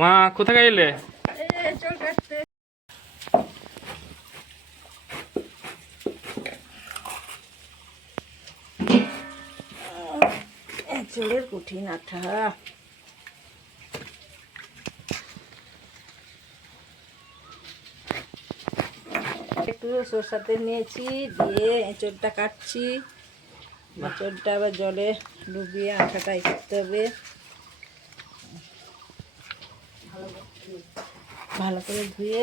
মা কোথায় গেলে? চল কাটতে। চোরের কঠিন আঠা। একটু সরষের তেল নিয়েছি, দিয়ে এঁচড়টা কাটছি। এঁচড়টা আবার জলে ডুবিয়ে আঠাটাই করতে হবে। ভালো করে ধুয়ে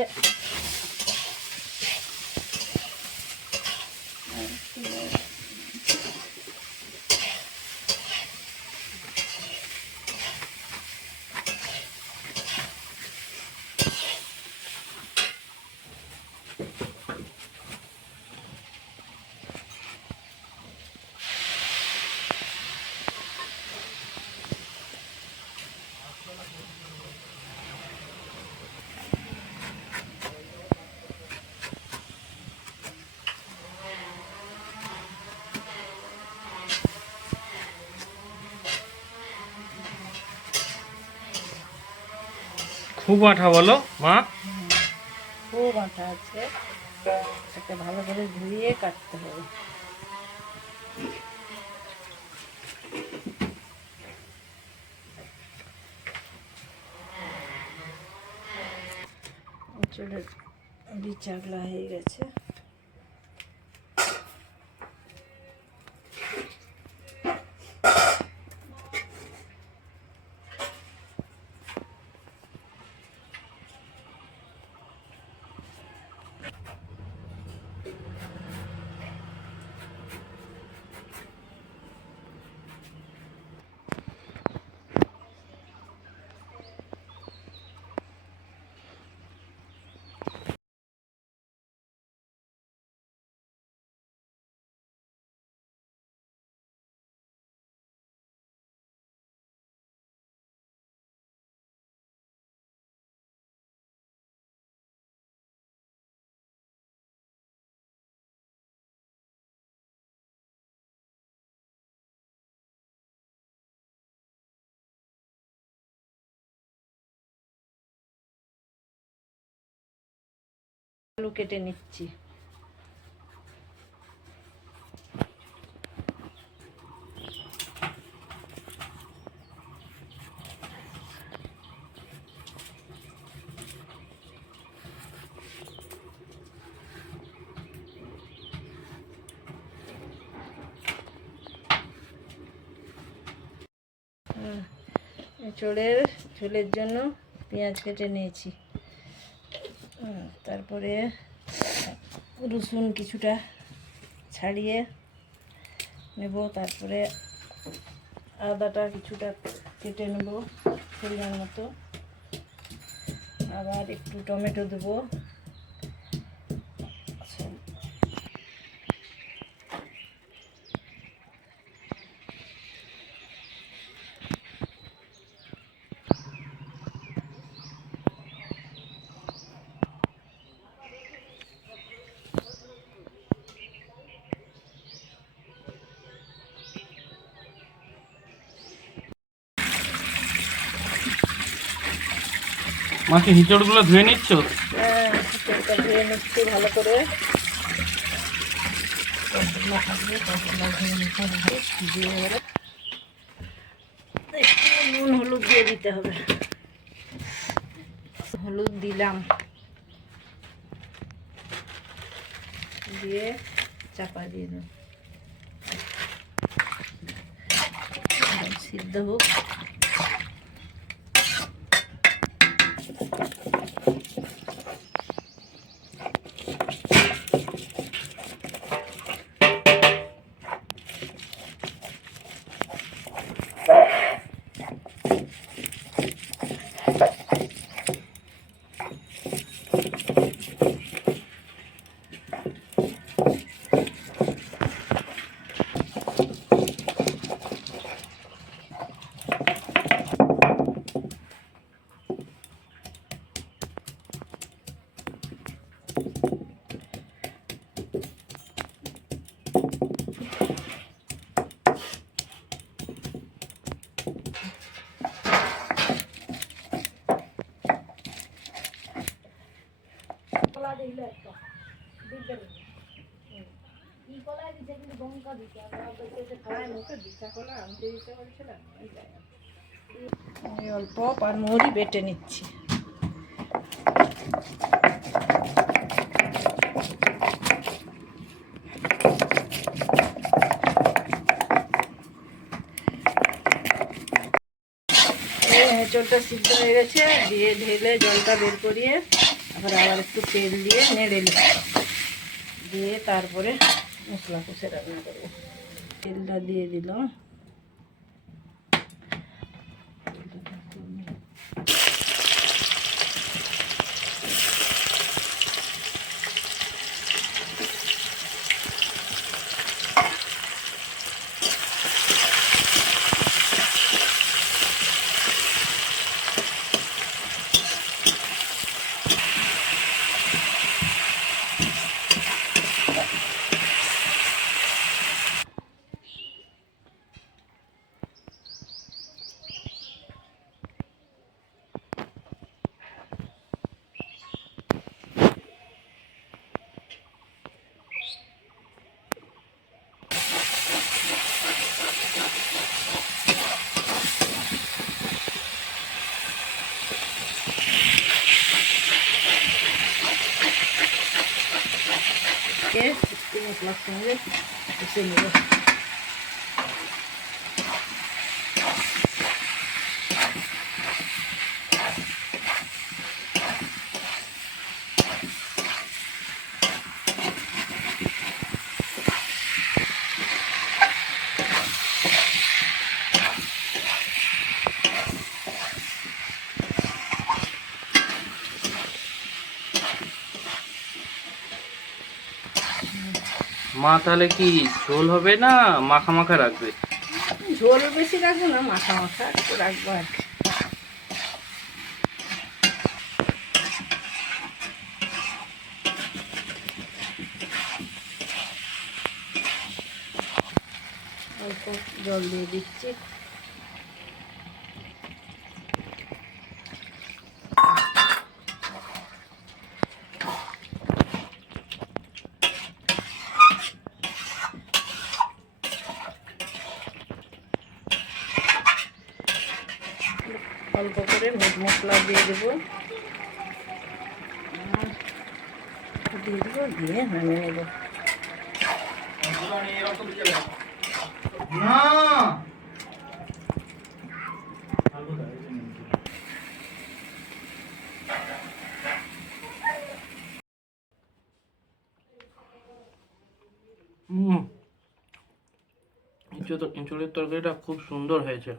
খুব আঠা বলো মা? খুব আঠা আছে, এটাকে ভালো করে ধুয়ে কাটতে হবে। চুলের বিচাগলা হয়ে গেছে। আলু কেটে নিচ্ছি। ঝোলের জন্য পেঁয়াজ কেটে নিয়েছি, তারপরে রসুন কিছুটা ছাড়িয়ে নেব, তারপরে আদাটা কিছুটা কেটে নেব পরিমাণ মতো, আবার একটু টমেটো দেবো। মাকে হিঁচড়গুলো ধুয়ে নিচ্ছ? হ্যাঁ, ধুয়ে নিচ্ছি ভালো করে। নুন হলুদ দিয়ে দিতে হবে। হলুদ দিলাম, দিয়ে চাপা দিয়ে দেব, সিদ্ধ হোক। আমি অল্প পানমৌরি বেটে নিচ্ছি। এঁচড়টা সিদ্ধ হয়ে গেছে, দিয়ে ঢেলে জলটা বের করিয়ে আবার একটু তেল দিয়ে নেড়ে নিচ্ছি, দিয়ে তারপরে মশলা কষে রান্না করবো। তেলটা দিয়ে দিলাম। মশলার সঙ্গে কষে নেব। মা তাহলে কি ঝোল হবে না মাখা মাখা রাখবে? ঝোল বেশি রাখবো না, মাখা মাখা একটু রাখবো আর কি। অল্প জল দিয়ে দিচ্ছি। অল্প করে মিট মশলা দিয়ে দেবো, দিয়ে নামিয়ে নেব। এঁচড়ের তরকারিটা খুব সুন্দর হয়েছে।